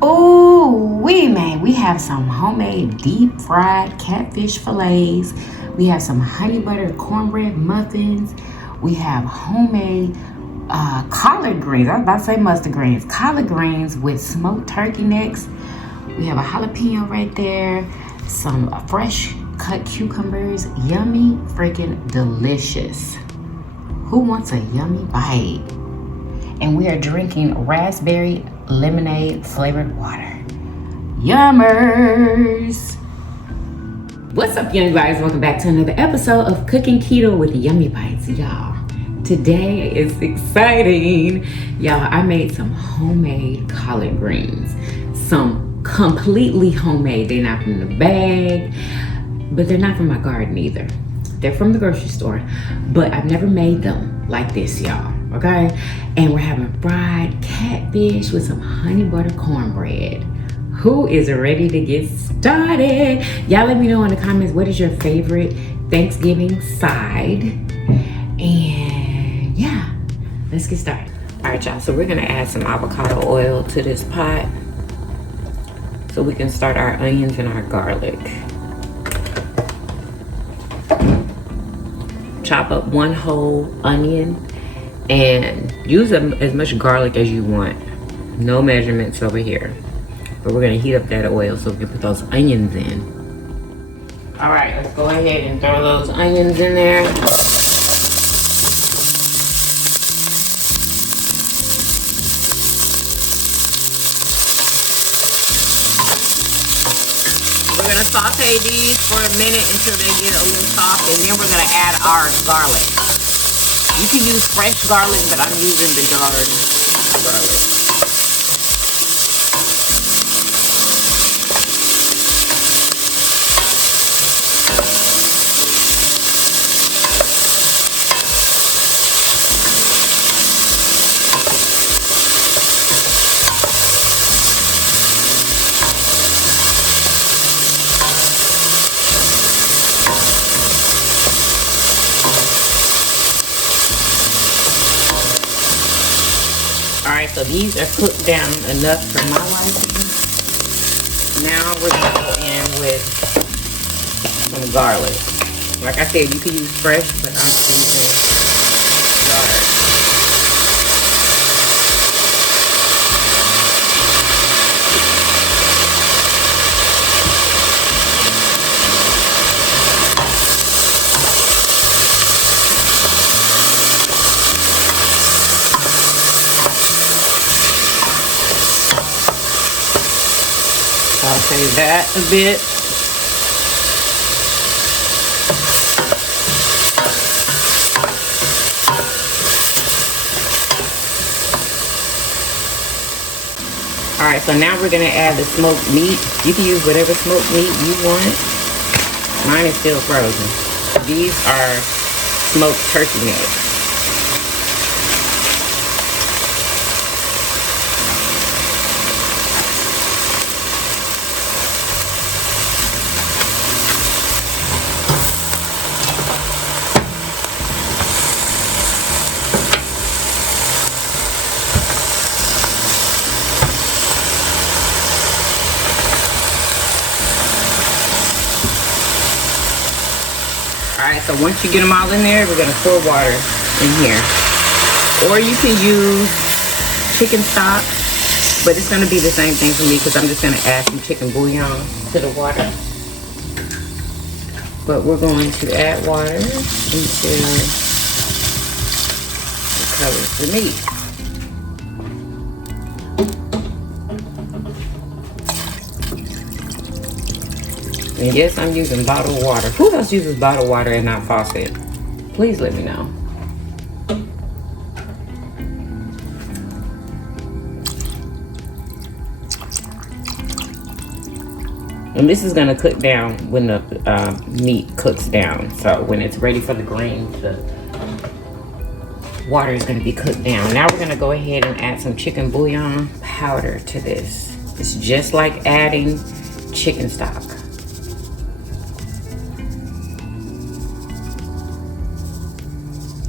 Oh, we have some homemade deep fried catfish fillets. We have some honey butter cornbread muffins. We have homemade collard greens. I was about to say mustard greens. Collard greens with smoked turkey necks. We have a jalapeno right there. Some fresh cut cucumbers. Yummy freaking delicious. Who wants a yummy bite? And we are drinking raspberry lemonade flavored water. Yummers! What's up, Yummybites? Welcome back to another episode of Cooking Keto with Yummybites, y'all. Today is exciting. Y'all, I made some homemade collard greens. Some completely homemade. They're not from the bag, but they're not from my garden either. They're from the grocery store, but I've never made them like this, y'all. Okay, and we're having fried catfish with some honey butter cornbread. Who is ready to get started? Y'all let me know in the comments, what is your favorite Thanksgiving side? And yeah, let's get started. All right, y'all, so we're gonna add some avocado oil to this pot so we can start our onions and our garlic. Chop up one whole onion and use as much garlic as you want. No measurements over here. But we're gonna heat up that oil so we can put those onions in. All right, let's go ahead and throw those onions in there. We're gonna saute these for a minute until they get a little soft, and then we're gonna add our garlic. You can use fresh garlic, but I'm using the jarred garlic. Alright, so these are cooked down enough for my liking. Now we're going to go in with some garlic. Like I said, you can use fresh, but I'm using jarred. I'll say that a bit. Alright, so now we're going to add the smoked meat. You can use whatever smoked meat you want. Mine is still frozen. These are smoked turkey necks. Alright, so once you get them all in there, we're going to pour water in here. Or you can use chicken stock, but it's going to be the same thing for me because I'm just going to add some chicken bouillon to the water. But we're going to add water until it covers the meat. And yes, I'm using bottled water. Who else uses bottled water and not faucet? Please let me know. And this is gonna cook down when the meat cooks down. So when it's ready for the greens, the water is gonna be cooked down. Now we're gonna go ahead and add some chicken bouillon powder to this. It's just like adding chicken stock.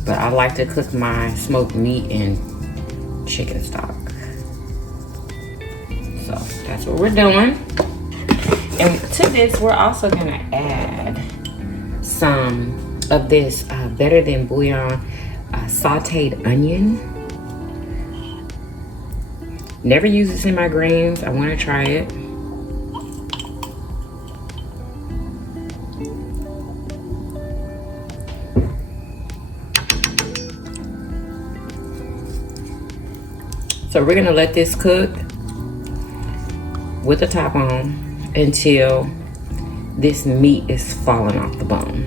But I like to cook my smoked meat in chicken stock. So That's what we're doing. And to this, we're also gonna add some of this Better Than Bouillon sauteed onion. Never use this in my greens. I want to try it. So we're gonna let this cook with the top on until this meat is falling off the bone.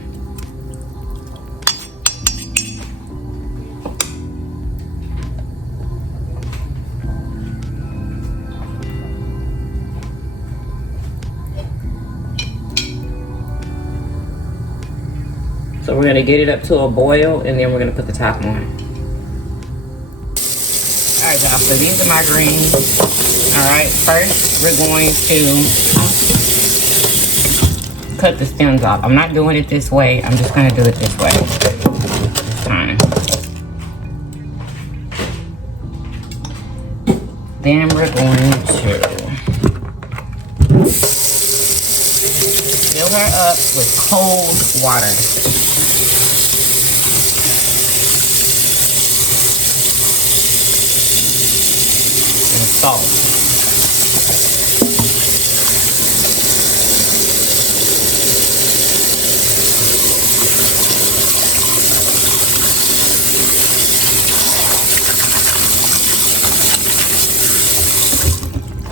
So we're gonna get it up to a boil and then we're gonna put the top on. All right, y'all, so these are my greens. All right, first we're going to cut the stems off. I'm not doing it this way. I'm just gonna do it this way this time. Then we're going to fill her up with cold water. And salt.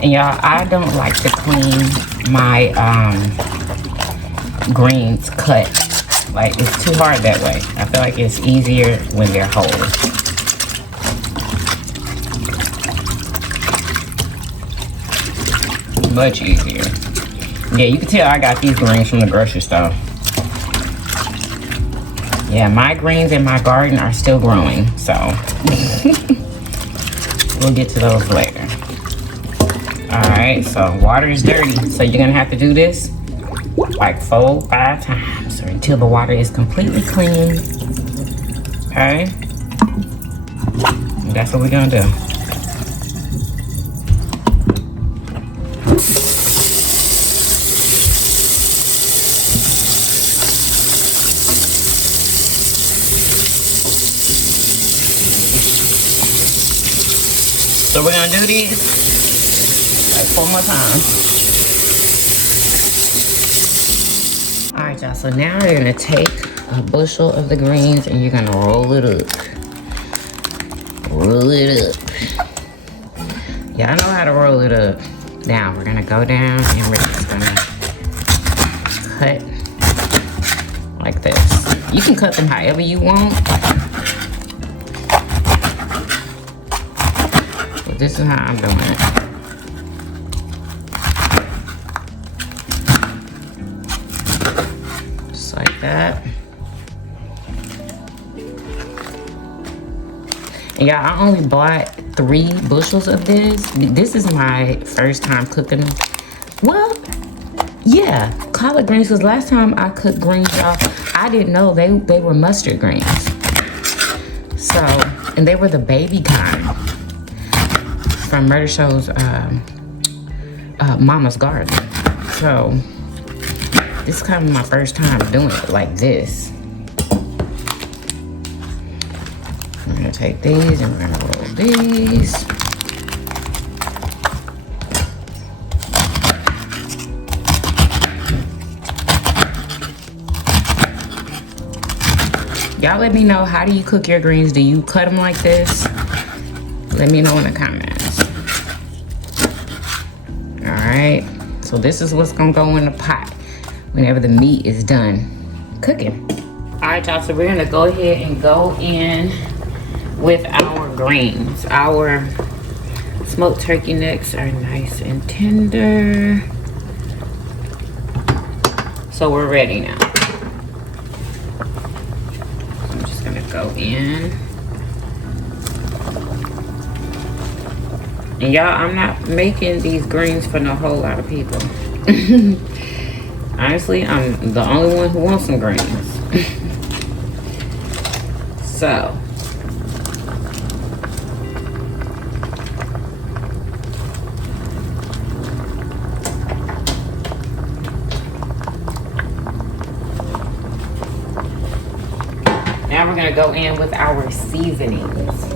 And y'all, I don't like to clean my greens cut. Like, it's too hard that way. I feel like it's easier when they're whole. Much easier. Yeah, you can tell I got these greens from the grocery store. Yeah, my greens in my garden are still growing, so we'll get to those later. Alright, so water is dirty, so you're gonna have to do this like 4-5 times or until the water is completely clean. Okay? And that's what we're gonna do. So we're gonna do these like 4 more times. All right, y'all, so now you're gonna take a bushel of the greens and you're gonna roll it up. Roll it up. Y'all know how to roll it up. Now we're gonna go down and we're just gonna cut like this. You can cut them however you want. But this is how I'm doing it. Like that. And y'all, I only bought 3 bushels of this. This is my first time cooking. Well, yeah, collard greens, because last time I cooked greens, y'all, I didn't know they were mustard greens. So, and they were the baby kind from Murder Show's Mama's Garden. So this is kind of my first time doing it like this. I'm gonna take these and we're gonna roll these. Y'all let me know, how do you cook your greens? Do you cut them like this? Let me know in the comments. All right, so this is what's gonna go in the pot whenever the meat is done cooking. All right, y'all, so we're gonna go ahead and go in with our greens. Our smoked turkey necks are nice and tender. So we're ready now. I'm just gonna go in. And y'all, I'm not making these greens for no whole lot of people. Honestly, I'm the only one who wants some greens. So, we're gonna go in with our seasonings.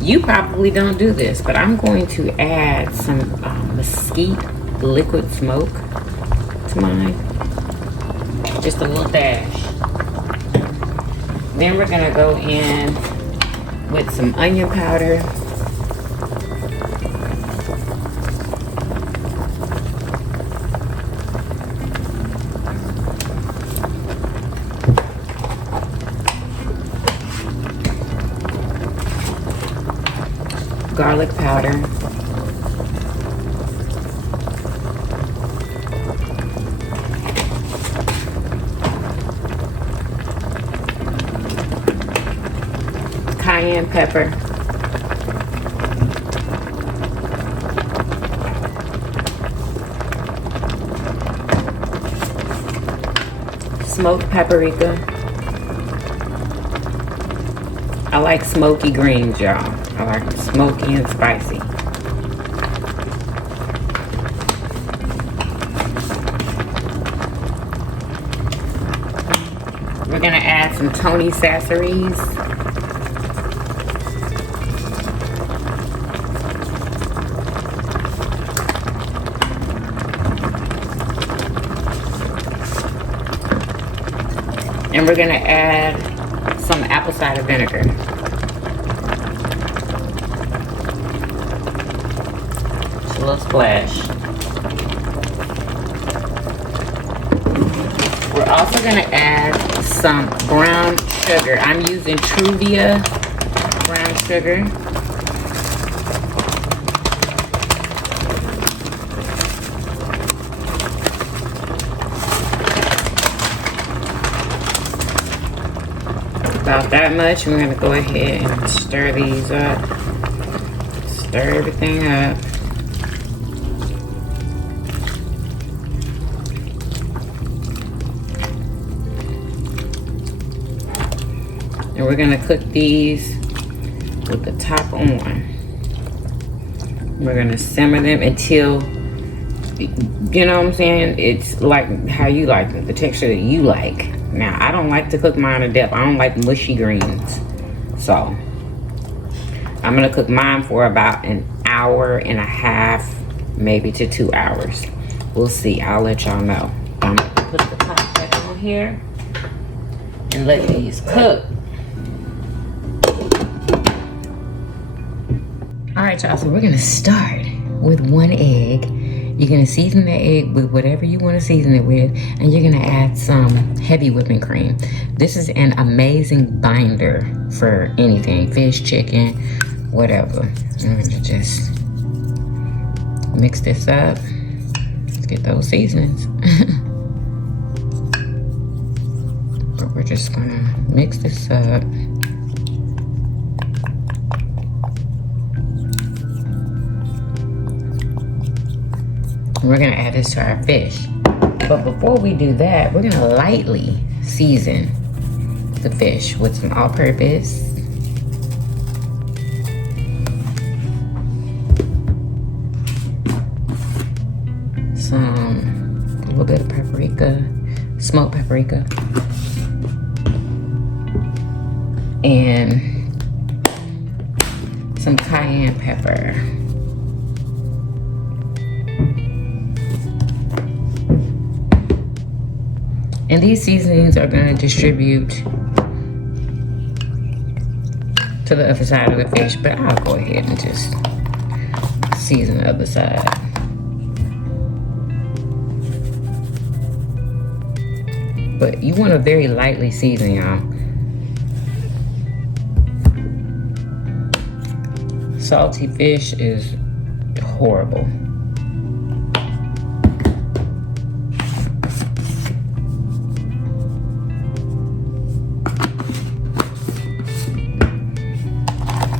You probably don't do this, but I'm going to add some mesquite liquid smoke to mine. Just a little dash. Then we're gonna go in with some onion powder. Garlic powder. Cayenne pepper. Smoked paprika. I like smoky greens, y'all. I like them smoky and spicy. We're gonna add some Tony Sasseries. And we're gonna add some apple cider vinegar. Just a little splash. We're also gonna add some brown sugar. I'm using Truvia brown sugar. About that much. We're gonna go ahead and stir these up. Stir everything up. And we're gonna cook these with the top on. We're gonna simmer them until, you know what I'm saying? It's like how you like it, the texture that you like. Now, I don't like to cook mine to death. I don't like mushy greens. So, I'm gonna cook mine for about an hour and a half, maybe to 2 hours. We'll see, I'll let y'all know. I'm gonna put the top back on here and let these cook. All right, y'all, so we're gonna start with 1 egg. You're gonna season the egg with whatever you wanna season it with, and you're gonna add some heavy whipping cream. This is an amazing binder for anything, fish, chicken, whatever. I'm gonna just mix this up. Let's get those seasonings. But we're just gonna mix this up. We're gonna add this to our fish. But before we do that, we're gonna lightly season the fish with some all-purpose, a little bit of paprika, smoked paprika, and some cayenne pepper. And these seasonings are going to distribute to the other side of the fish, but I'll go ahead and just season the other side. But you want to very lightly season, y'all. Salty fish is horrible.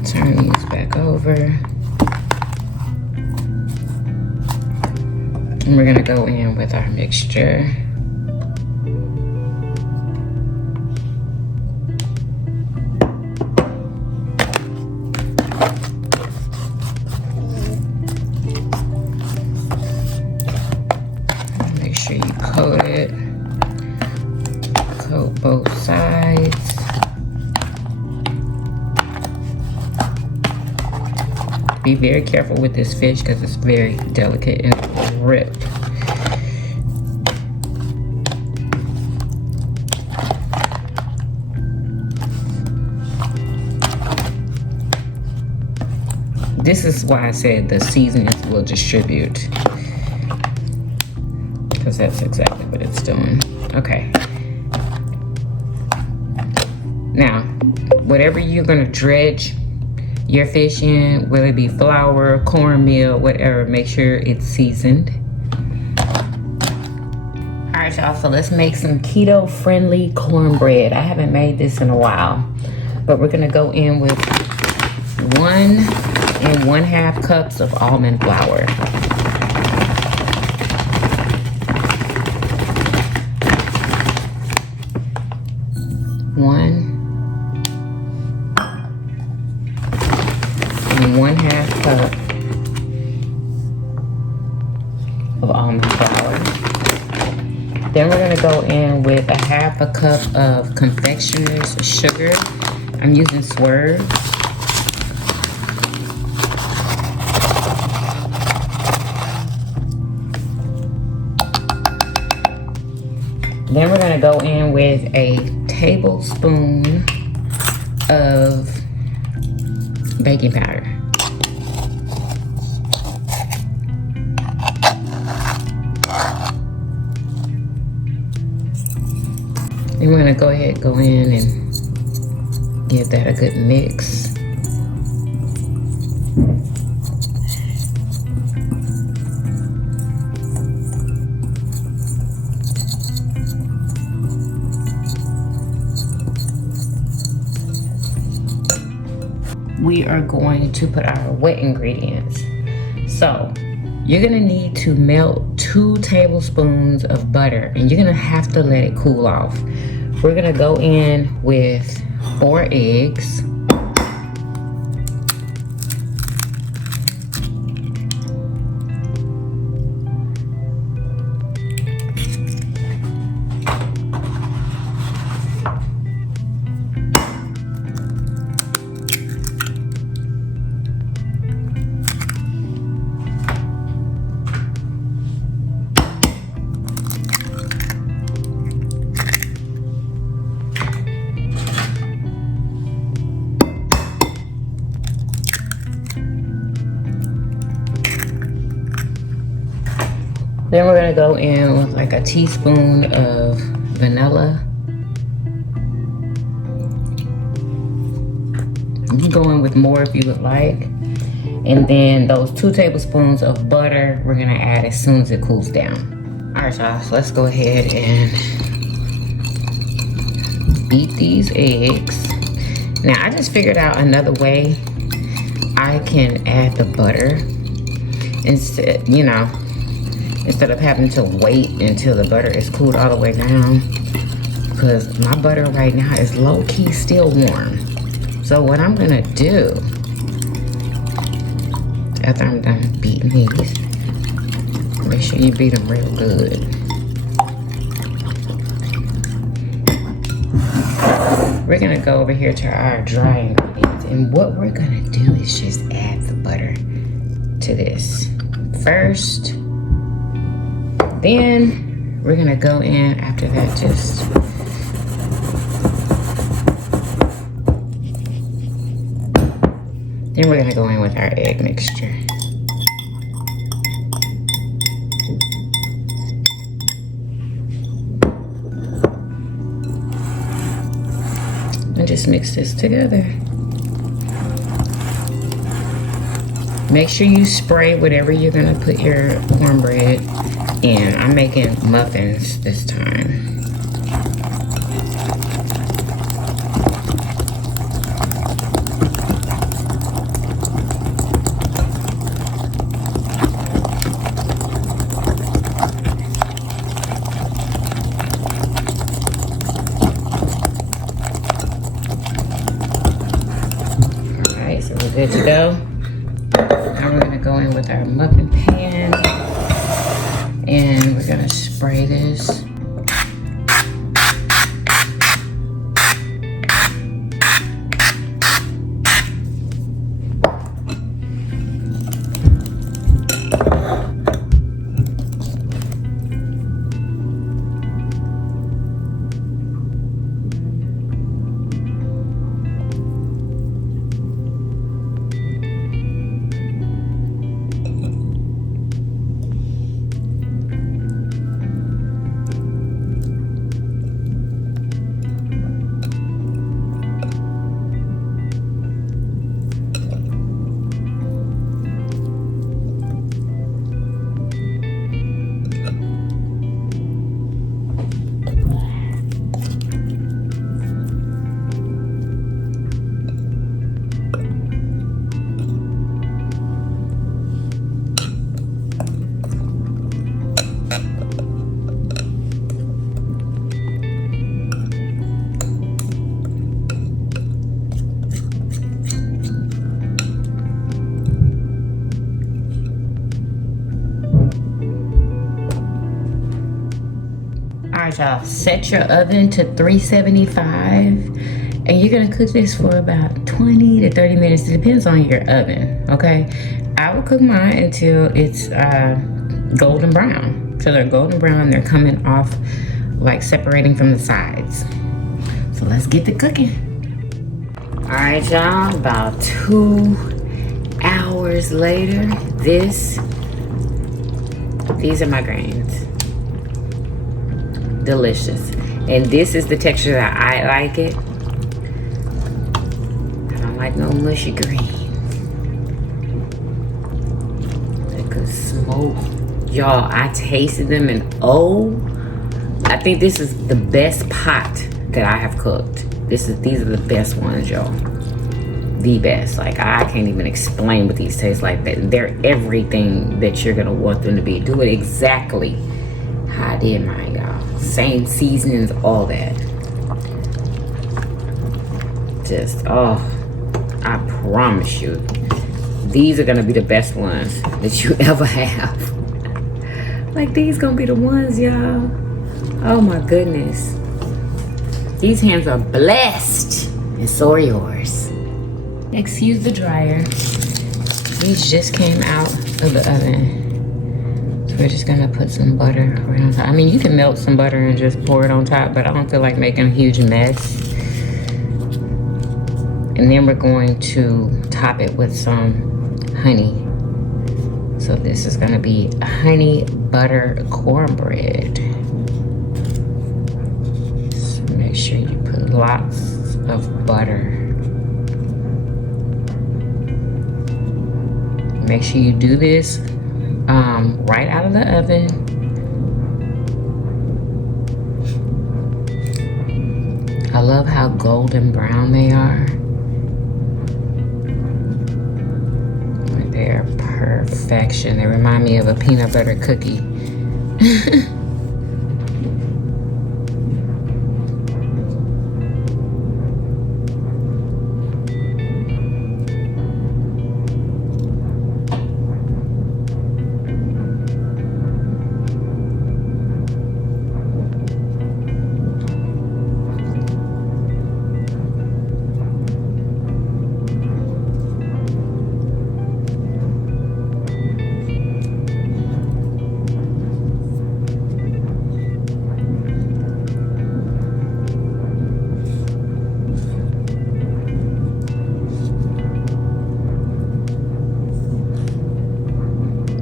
Turn these back over. And we're gonna go in with our mixture. Make sure you coat it. Coat both sides. Be very careful with this fish because it's very delicate and rip. This is why I said the seasonings will distribute, because that's exactly what it's doing. Okay. Now, whatever you're gonna dredge your fish in, whether it be flour, cornmeal, whatever, make sure it's seasoned. All right, y'all, so let's make some keto-friendly cornbread. I haven't made this in a while, but we're gonna go in with 1 1/2 cups of almond flour. One and 1/2 cup of almond flour. Then we're gonna go in with 1/2 cup of confectioner's sugar. I'm using Swerve. Then we're gonna go in with a tablespoon of baking powder. Then we're gonna go ahead and go in and give that a good mix. We are going to put our wet ingredients. So you're gonna need to melt 2 tablespoons of butter, and you're gonna have to let it cool off. We're gonna go in with 4 eggs. Then we're gonna go in with like a teaspoon of vanilla. You can go in with more if you would like. And then those 2 tablespoons of butter, we're gonna add as soon as it cools down. All right, y'all, so let's go ahead and beat these eggs. Now, I just figured out another way I can add the butter instead, you know, instead of having to wait until the butter is cooled all the way down, because my butter right now is low-key still warm. So what I'm gonna do, after I'm done beating these, make sure you beat them real good. We're gonna go over here to our dry ingredients, and what we're gonna do is just add the butter to this first. Then we're gonna go in after that, just then we're gonna go in with our egg mixture. And just mix this together. Make sure you spray whatever you're gonna put your cornbread in. I'm making muffins this time. Alright, so we're good to go. Now we're gonna go in with our muffin pan. And we're gonna spray this. Alright, y'all, set your oven to 375 and you're gonna cook this for about 20 to 30 minutes. It depends on your oven, okay? I will cook mine until it's golden brown. So they're golden brown, they're coming off, like separating from the sides. So let's get to cooking. Alright, y'all, about 2 hours later, these are my grains. Delicious. And this is the texture that I like it. I don't like no mushy greens. They could smoke. Y'all, I tasted them and I think this is the best pot that I have cooked. These are the best ones, y'all. The best. Like, I can't even explain what these taste like. They're everything that you're gonna want them to be. Do it exactly how I did mine, y'all. Same seasonings, all that. Just, I promise you, these are gonna be the best ones that you ever have. Like, these gonna be the ones, y'all. Oh my goodness. These hands are blessed, and so are yours. Next, use the dryer. These just came out of the oven. We're just gonna put some butter right on top. I mean, you can melt some butter and just pour it on top, but I don't feel like making a huge mess. And then we're going to top it with some honey. So this is gonna be honey butter cornbread. So make sure you put lots of butter. Make sure you do this right out of the oven. I love how golden brown they are. They're perfection. They remind me of a peanut butter cookie.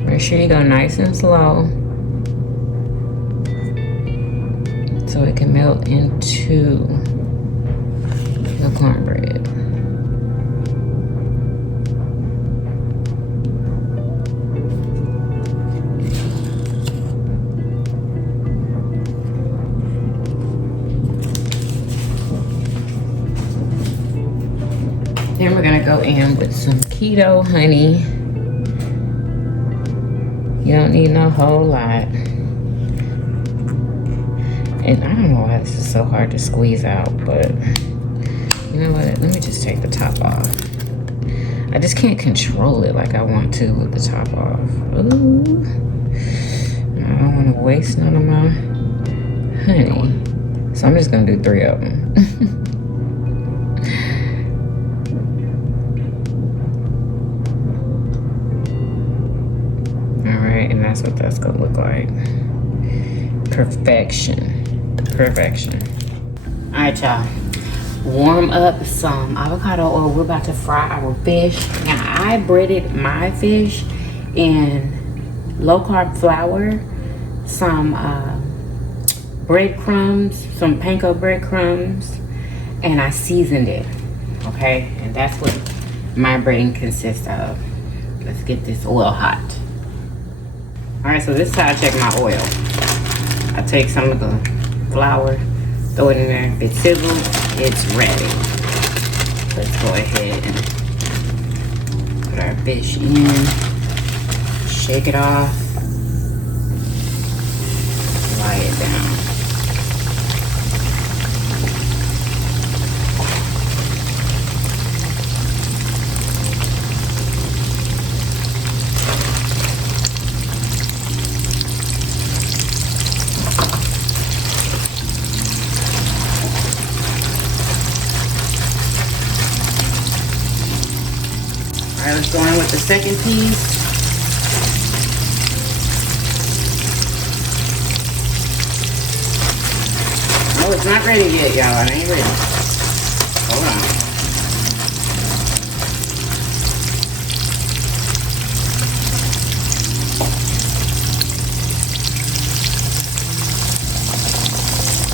Make sure you go nice and slow so it can melt into the cornbread. Then we're gonna go in with some keto honey. You don't need no whole lot. And I don't know why this is so hard to squeeze out, but you know what? Let me just take the top off. I just can't control it like I want to with the top off. Ooh. I don't want to waste none of my honey. So I'm just gonna do 3 of them. And that's what that's gonna look like. Perfection. Perfection. All right, y'all. Warm up some avocado oil. We're about to fry our fish. Now, I breaded my fish in low-carb flour, some breadcrumbs, some panko breadcrumbs, and I seasoned it, okay? And that's what my breading consists of. Let's get this oil hot. All right, so this is how I check my oil. I take some of the flour, throw it in there. If it sizzles, it's ready. Let's go ahead and put our fish in, shake it off. the second piece. Oh, it's not ready yet, y'all. It ain't ready. Hold on.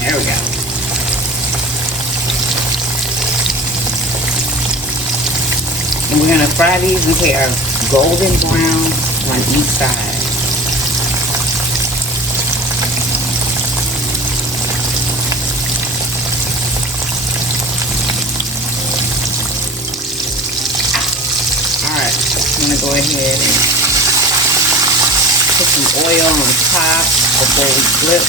There we go. And we're gonna fry these until they are golden brown on each side. Alright, I'm gonna go ahead and put some oil on top before we flip.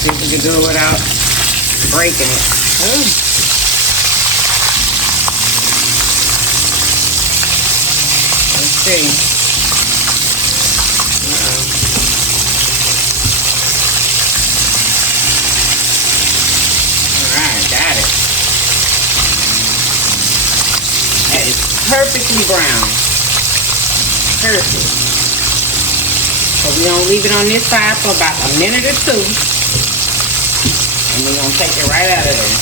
See if we can do it without breaking it. Ooh. Let's see. Alright, got it. That is perfectly brown. Perfect. So we're going to leave it on this side for about a minute or two. And we're going to take it right out of there.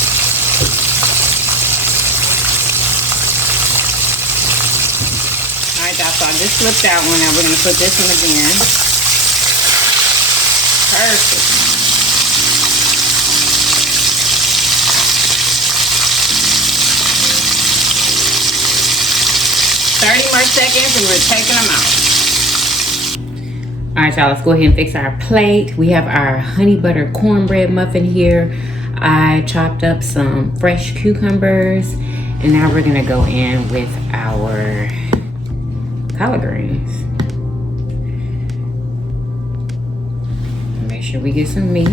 Alright, y'all, so I just flipped that one. Now we're going to put this one again. Perfect. More seconds and we're taking them out. All right, y'all, let's go ahead and fix our plate. We have our honey butter cornbread muffin here. I chopped up some fresh cucumbers, and now we're gonna go in with our collard greens. Make sure we get some meat.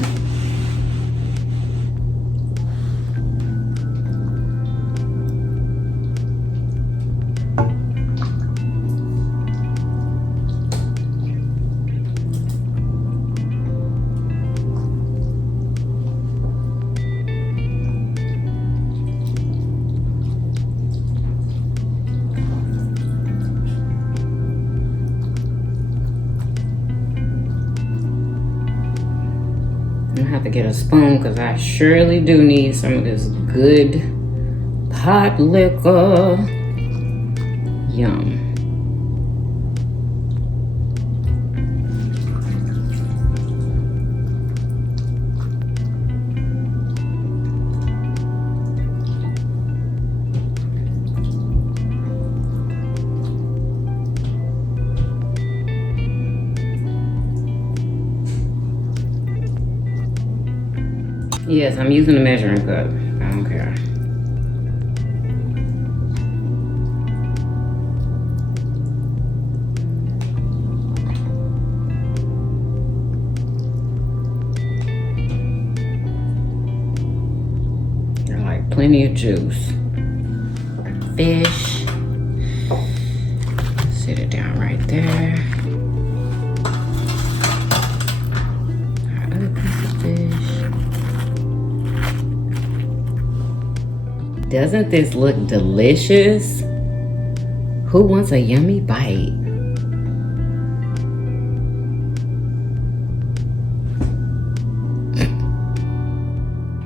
I have to get a spoon because I surely do need some of this good pot liquor. Yum. Yes, I'm using a measuring cup. I don't care. I like plenty of juice. Fish. Sit it down right there. Our other piece of fish. Doesn't this look delicious? Who wants a yummy bite?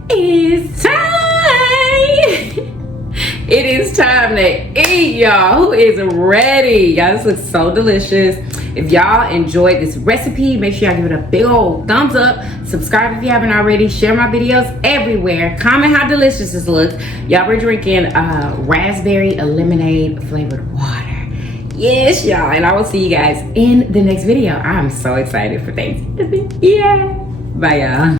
It's time! It is time to eat, y'all. Who is ready? Y'all, this looks so delicious. If y'all enjoyed this recipe, make sure y'all give it a big old thumbs up. Subscribe if you haven't already. Share my videos everywhere. Comment how delicious this looks. Y'all, we're drinking raspberry lemonade flavored water. Yes, y'all. And I will see you guys in the next video. I'm so excited for Thanksgiving. Yeah. Bye, y'all.